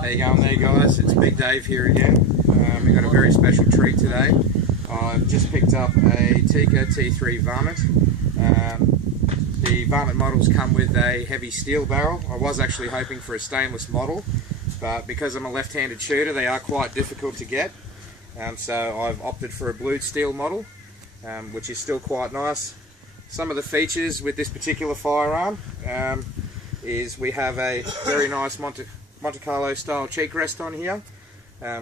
How you going there, guys? It's Big Dave here again. We've got a very special treat today. I've just picked up a Tikka T3 Varmint. The Varmint models come with a heavy steel barrel. I was actually hoping for a stainless model, but because I'm a left-handed shooter, they are quite difficult to get. So I've opted for a blued steel model, which is still quite nice. Some of the features with this particular firearm is we have a very nice Monte Carlo style cheek rest on here,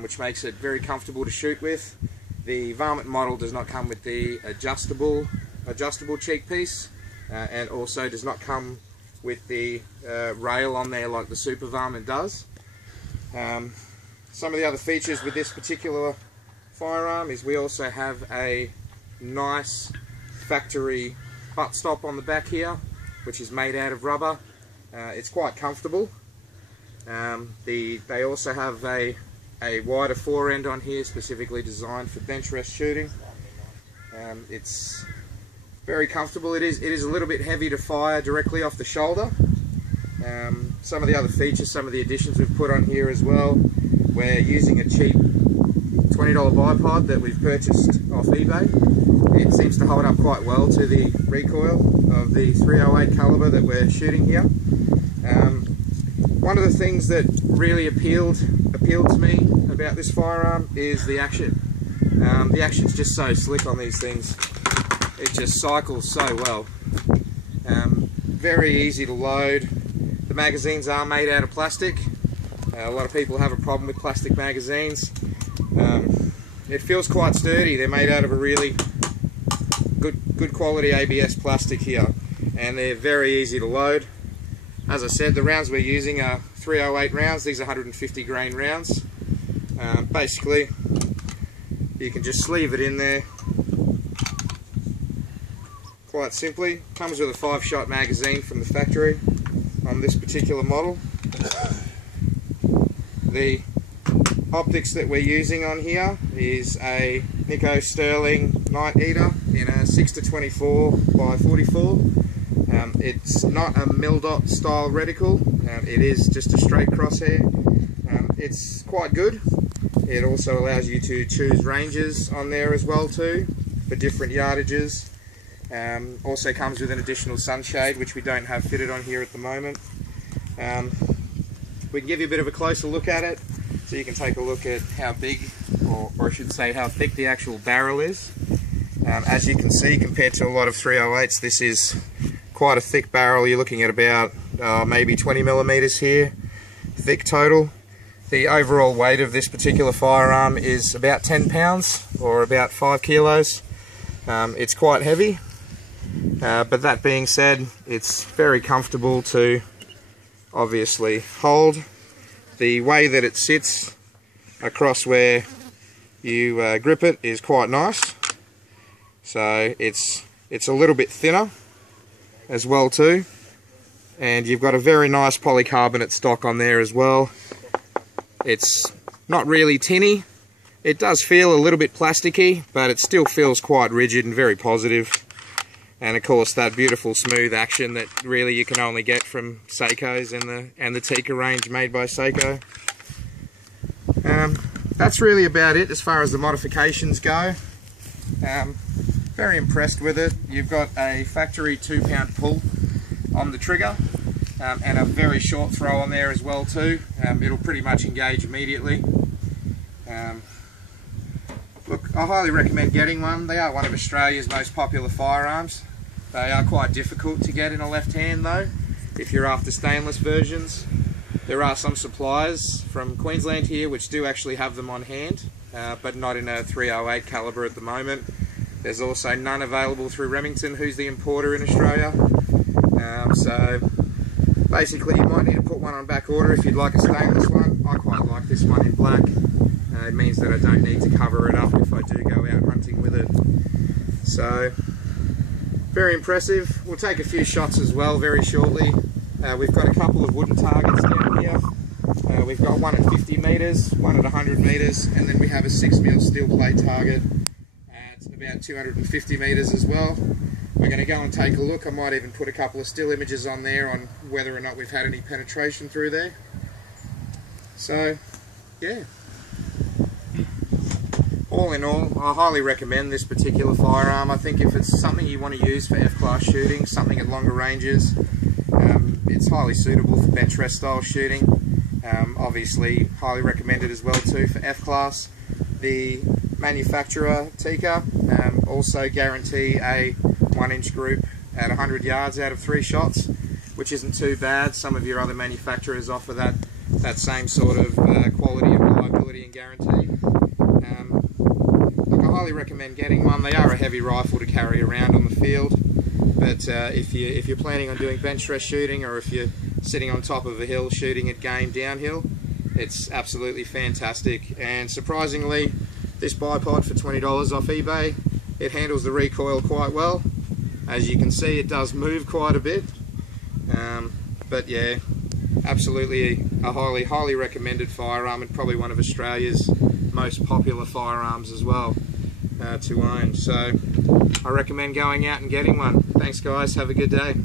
which makes it very comfortable to shoot with. The Varmint model does not come with the adjustable cheek piece, and also does not come with the rail on there like the Super Varmint does. Some of the other features with this particular firearm is we also have a nice factory butt stop on the back here, which is made out of rubber. It's quite comfortable. They also have a wider fore end on here, specifically designed for bench rest shooting. It's very comfortable. It is a little bit heavy to fire directly off the shoulder. Some of the other features, some of the additions we've put on here as well. We're using a cheap $20 bipod that we've purchased off eBay. It seems to hold up quite well to the recoil of the .308 caliber that we're shooting here. One of the things that really appealed to me about this firearm is the action. The action's just so slick on these things. It just cycles so well. Very easy to load. The magazines are made out of plastic. A lot of people have a problem with plastic magazines. It feels quite sturdy. They're made out of a really good quality ABS plastic here, and they're very easy to load. As I said, the rounds we're using are .308 rounds. These are 150 grain rounds. Basically, you can just sleeve it in there quite simply. Comes with a 5-shot magazine from the factory on this particular model. The optics that we're using on here is a Nikko Sterling Night Eater in a 6-24 by 44. It's not a mil-dot style reticle. It is just a straight crosshair. It's quite good. It also allows you to choose ranges on there as well too, for different yardages. Also comes with an additional sunshade, which we don't have fitted on here at the moment. We can give you a bit of a closer look at it, so you can take a look at how big, or I should say how thick the actual barrel is. As you can see, compared to a lot of .308s, this is quite a thick barrel. You're looking at about maybe 20 millimeters here, thick total. The overall weight of this particular firearm is about 10 pounds, or about 5 kilos. It's quite heavy, but that being said, it's very comfortable to obviously hold. The way that it sits across where you grip it is quite nice. So it's a little bit thinner as well too, and you've got a very nice polycarbonate stock on there as well. It's not really tinny. It does feel a little bit plasticky, but it still feels quite rigid and very positive. And of course that beautiful smooth action that really you can only get from Seiko's and the Tikka range made by Seiko. That's really about it as far as the modifications go. Very impressed with it. You've got a factory 2-pound pull on the trigger, and a very short throw on there as well too. It'll pretty much engage immediately. Look, I highly recommend getting one. They are one of Australia's most popular firearms. They are quite difficult to get in a left hand though, if you're after stainless versions. There are some suppliers from Queensland here which do actually have them on hand, but not in a .308 caliber at the moment. There's also none available through Remington, who's the importer in Australia. So basically you might need to put one on back order if you'd like a stainless one. I quite like this one in black. It means that I don't need to cover it up if I do go out hunting with it. So, very impressive. We'll take a few shots as well very shortly. We've got a couple of wooden targets down here. We've got one at 50 metres, one at 100 metres, and then we have a 6mm steel plate target at about 250 metres as well. We're going to go and take a look. I might even put a couple of still images on there on whether or not we've had any penetration through there. So yeah, all in all, I highly recommend this particular firearm. I think if it's something you want to use for F-class shooting, something at longer ranges, it's highly suitable for bench rest style shooting. Obviously highly recommended as well too for F-class. The manufacturer, Tikka, also guarantee a 1-inch group at 100 yards out of 3 shots, which isn't too bad. Some of your other manufacturers offer that same sort of quality and reliability and guarantee. Look, I highly recommend getting one. They are a heavy rifle to carry around on the field, but if you're planning on doing bench rest shooting, or if you're sitting on top of a hill shooting at game downhill, it's absolutely fantastic. And surprisingly, this bipod for $20 off eBay, it handles the recoil quite well. As you can see, it does move quite a bit, but yeah, absolutely a highly recommended firearm, and probably one of Australia's most popular firearms as well to own. So I recommend going out and getting one. Thanks guys, have a good day.